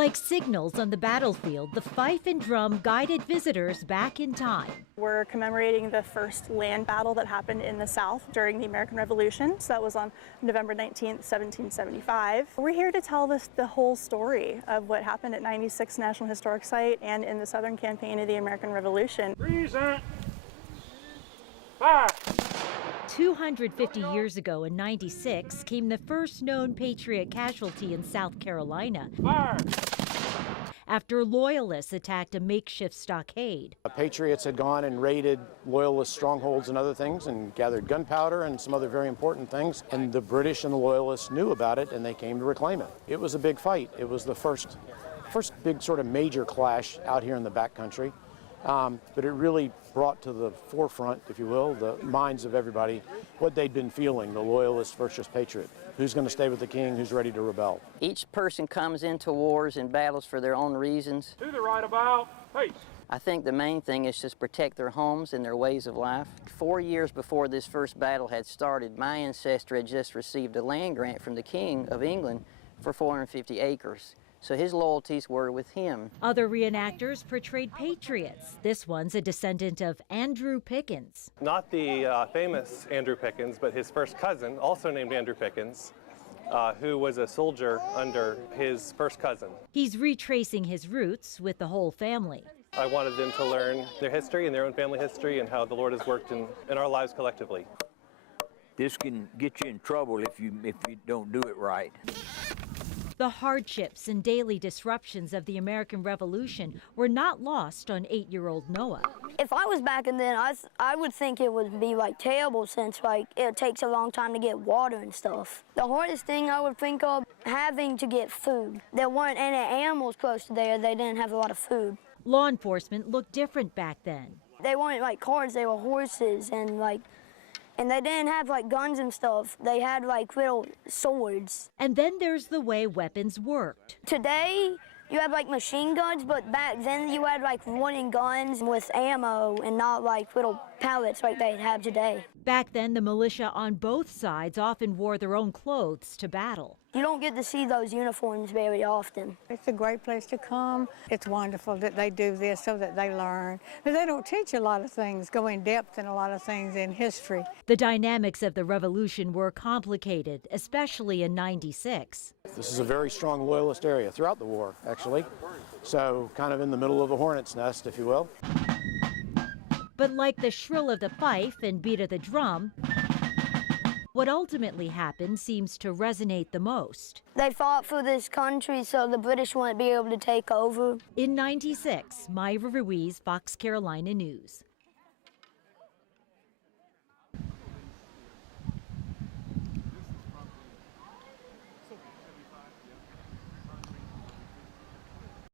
Like signals on the battlefield, the fife and drum guided visitors back in time. We're commemorating the first land battle that happened in the South during the American Revolution. So that was on November 19th, 1775. We're here to tell the whole story of what happened at 96 National Historic Site and in the Southern campaign of the American Revolution. Present. Fire. 250 years ago in 96 came the first known Patriot casualty in South Carolina. Fire. After Loyalists attacked a makeshift stockade. Patriots had gone and raided Loyalist strongholds and other things and gathered gunpowder and some other very important things. And the British and the Loyalists knew about it and they came to reclaim it. It was a big fight. It was the first big sort of major clash out here in the backcountry. But it really brought to the forefront, if you will, the minds of everybody, what they'd been feeling, the Loyalist versus Patriot. Who's going to stay with the king, who's ready to rebel? Each person comes into wars and battles for their own reasons. To the right about, face. I think the main thing is just protect their homes and their ways of life. 4 years before this first battle had started, my ancestor had just received a land grant from the King of England for 450 acres. So his loyalties were with him. Other reenactors portrayed patriots. This one's a descendant of Andrew Pickens. Not the famous Andrew Pickens, but his first cousin, also named Andrew Pickens, who was a soldier under his first cousin. He's retracing his roots with the whole family. I wanted them to learn their history and their own family history and how the Lord has worked in our lives collectively. This can get you in trouble if you don't do it right. The hardships and daily disruptions of the American Revolution were not lost on 8-year-old Noah. If I was back in then, I would think it would be like terrible since like it takes a long time to get water and stuff. The hardest thing I would think of, having to get food. There weren't any animals close to there. They didn't have a lot of food. Law enforcement looked different back then. They weren't like cars, they were horses and they didn't have like guns and stuff. They had like little swords. And then there's the way weapons worked. Today, you have like machine guns, but back then you had like running guns with ammo and not like little pellets like they have today. Back then, the militia on both sides often wore their own clothes to battle. You don't get to see those uniforms very often. It's a great place to come. It's wonderful that they do this so that they learn. But they don't teach a lot of things, go in depth in a lot of things in history. The dynamics of the Revolution were complicated, especially in '96. This is a very strong Loyalist area throughout the war, actually. So kind of in the middle of a hornet's nest, if you will. But like the shrill of the fife and beat of the drum, what ultimately happened seems to resonate the most. They fought for this country so the British wouldn't be able to take over. In '96, Myra Ruiz, Fox Carolina News.